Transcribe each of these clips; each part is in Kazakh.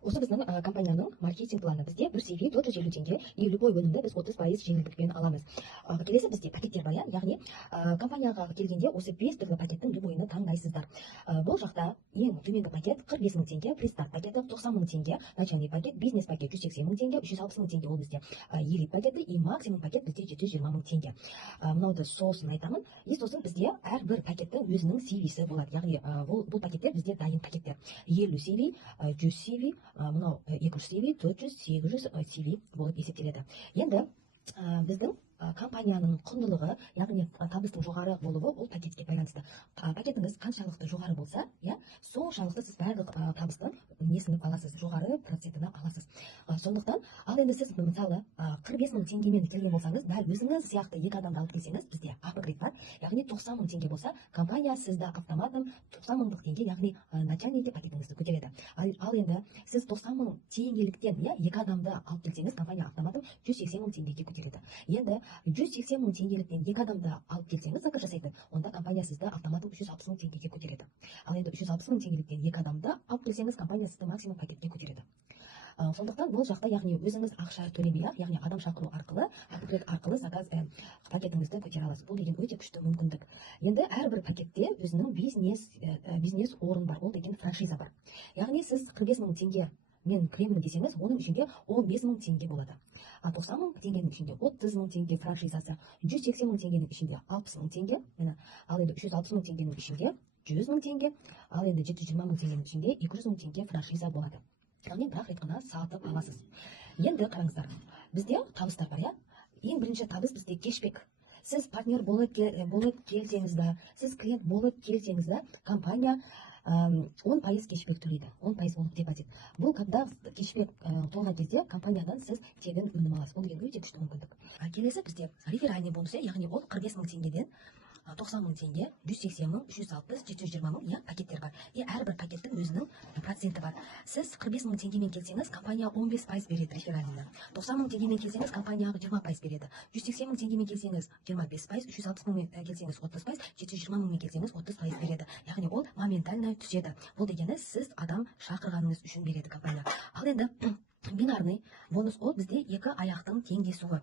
Осы біздің компанияның маркетинг планы. Бізде бір CV 450 теңге, и любой өнімді біз 30% жеңілдікпен аламыз. Келесі бізде пакеттер бар, яғни компанияға келгенде осы 5 түрлі пакеттің любойына таңдайсыздар. Бұл жақта ең төменгі пакет 45 мың теңге, пристарт пакеті 90 мың теңге, начальный пакет, бизнес пакет 180 мың теңге, 360 мың теңге ол бізде елит пакеті, и максимум пакет бізде 720 мың теңге. Мынауды сосын айтамын. И сосын бізде әрбір пакеттің өзінің CV-сі болады. Яғни бұл пакеттер бізде дайын пакеттер. 50 CV, 100 CV, мынау 200 CV, 400, 800 CV болып есептеледі. Енді біздің компанияның құндылығы, яғни табыстың жоғары болуы ол пакетке байланысты. Пакетіңіз қаншалықты жоғары болса, соншалықты сіз барлық табыстың несін аласыз, жоғары процентін аласыз. Сондықтан, ал енді сіз мысалы 45 мың теңгемен келген болсаңыз, дәл өзіңіз сияқты екі адамды алып келсеңіз, бізде апгрейд бар, яғни 90 мың теңге болса, компания сізді автоматом 90 мыңдық теңге, яғни начальникке пакетіңізді көтереді. Ал енді сіз 90 мың теңгеліктен екі адамды алып келсеңіз, компания автоматом 180 мың теңгеге көтереді. Енді 180 мың теңгеліктен екі адамды алып келсеңіз, заказ жасайтын, онда компания сізді автоматом 360 мың теңгеге көтереді. Ал енді 360 мың теңгеліктен екі адамды алып келсеңіз, компания сізді максимум пакетке көтереді. Сондықтан бұл жақта, яғни өзіңіз ақша төлемей, яғни адам шақыру арқылы, апгрейд арқылы заказ пакетіңізді көтере аласыз. Бұл деген өте күшті мүмкіндік. Енді әрбір пакетте өзінің бизнес орын бар, ол деген франшиза бар. Яғни сіз 45 мың теңге мен кіремін десеңіз, оның ішінде 15 мың теңге болады. 90 мың теңгенің ішінде 30 мың теңге франшизасы, 180 мың теңгенің ішінде 60 мың теңге, ал енді 360 мың теңгенің ішінде 100 мың теңге, ал енді 720 мың теңгенің ішінде 200 мың теңге франшиза болады. Яғни бір рет сатып аласыз. Енді қараңыздар, бізде табыстар бар, ең бірінші табыс бізде кешбек. Сіз партнер болып келсеңіз де, сіз клиент болып келсеңіз де, компания 10% кешбек төлейді, 10% болып депозит. Бұл когда кешбек толған кезде компаниядан сіз тегін өнім аласыз. Бұл деген өте күшті мүмкіндік. Келесі бізде реферальный бонус, яғни ол 45 мың теңгеден 90 мың теңге, 180 мың, 360, 720 мың пакеттер бар. И әрбір пакеттің өзінің проценті бар. Сіз 45 мың теңгемен келсеңіз, компания 15% береді реферальныйдан. 90 мың теңгемен келсеңіз, компанияға 20% береді. 180 мың теңгемен келсеңіз, 25%, 360 мың келсеңіз, 30%, 720 мың келсеңіз, 30% береді. Яғни ол моментально түседі. Бұл дегені сіз адам шақырғаныңыз үшін береді компания. Ал енді бинарный бонус ол бізде екі аяқтың теңдесуі.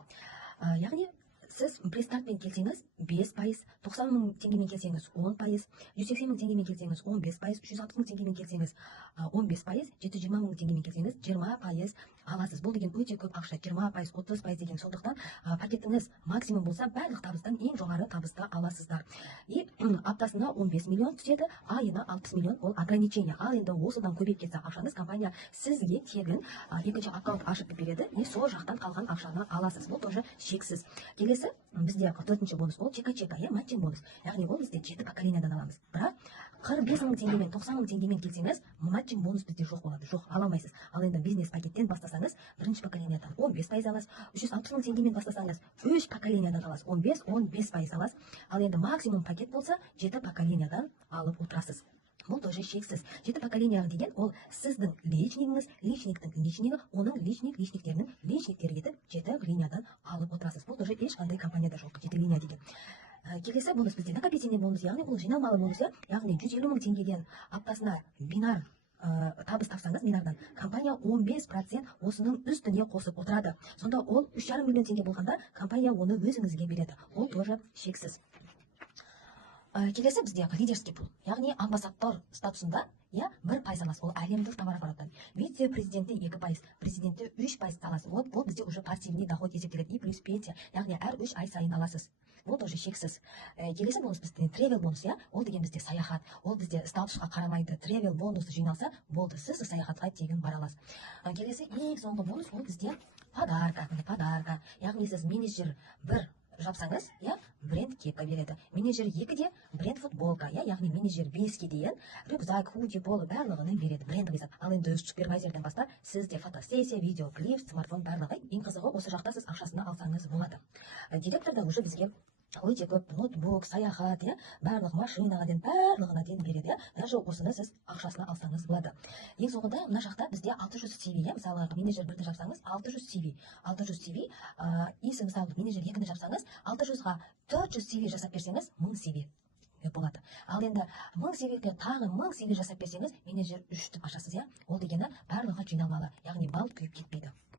Яғни сіз пристартпен келсеңіз 5%, 90 мың теңгемен келсеңіз 10%, 180 мың теңгемен келсеңіз 15%, 360 мың теңгемен келсеңіз 15%, 720 мың теңгемен келсеңіз 20% аласыз. Бұл деген өте көп ақша, 20%, 30% деген. Сондықтан пакетіңіз максимум болса, барлық табыстан ең жоғары табысты аласыздар. И аптасына 15 миллион түседі, айына 60 миллион ол ограничение. Ал енді осыдан көбейіп кетсе ақшаңыз, компания сізге тегін екінші аккаунт ашып береді, и сол жақтан қалған ақшаны аласыз. Бұл тоже шексіз. Келесі бізде төртінші бонус ол чека-чека, матчинг бонус. Яғни ол бізде 7 поколениядан аламыз. Бірақ 45 мың теңгемен, 90 мың теңгемен келсеңіз, матчинг бонус бізде жоқ болады. Жоқ, ала алмайсыз. Ал енді бизнес пакеттен бастасаңыз, бірінші поколениядан 15% аласыз. 360 мың теңгемен бастасаңыз, 3 поколениядан аласыз. 15% аласыз. Ал енді максимум пакет болса, 7 поколениядан алып отырасыз. Бұл тоже шексіз. 7 поколения деген ол сіздің личнигіңіз, личниктің личнигі, оның личниктерінің личниктері етіп 7 линиядан алып отырасыз. Бұл тоже ешқандай компанияда жоқ, 7 линия деген. Келесі бонус бізде накопительный бонус, яғни ол жиналмалы бонус, яғни 150 мың теңгеден аптасына бинар табыс тапсаңыз, бинардан компания 15% осының үстіне қосып отырады. Сонда ол 3,5 миллион теңге болғанда компания оны өзіңізге береді. Ол тоже шексіз. Келесі бізде лидерский пул, яғни амбассадор статусында 1% аласыз. Ол әлемдік товарообороттан. Вице-президенті 2%, президенті 3% аласыз. Вот бұл бізде уже пассивный доход есептеледі. И плюс пенсия, яғни әр 3 ай сайын аласыз. Бұл тоже шексіз. Келесі бонус бізде тревел бонус, ол деген бізде саяхат. Ол бізде статусқа қарамайды. Тревел бонусы жиналса, болды, сіз саяхатқа тегін бара аласыз. Келесі ең соңғы бонус ол бізде подарка. Яғни сіз менеджер 1 жапсаңыз, бренд кепка береді. Менеджер 2-де бренд футболка, яғни менеджер 5-ке дейін рюкзак, худи, полы барлығының береді, брендовый зат. Ал енді супервайзерден бастап, сізде фотосессия, видео, клип, смартфон барлығы. Ең қызығы осы жақта сіз ақшасына алсаңыз болады. Директорда уже бізге өте көп ноутбук, саяхат, барлық машинаға дейін, барлығына дейін береді. Даже осыны сіз ақшасына алсаңыз болады. Ең соңында мына жақта бізде 600 CV, мысалы менеджер 1-ді жапсаңыз 600 CV, 600 CV, и мысалы менеджер 2-ді жапсаңыз 600-ға 400 CV жасап берсеңіз 1000 CV болады. Ал енді 1000 CV-ге тағы 1000 CV жасап берсеңіз, менеджер 3-ті ашасыз, ол дегені барлығы жиналмалы, яғни балл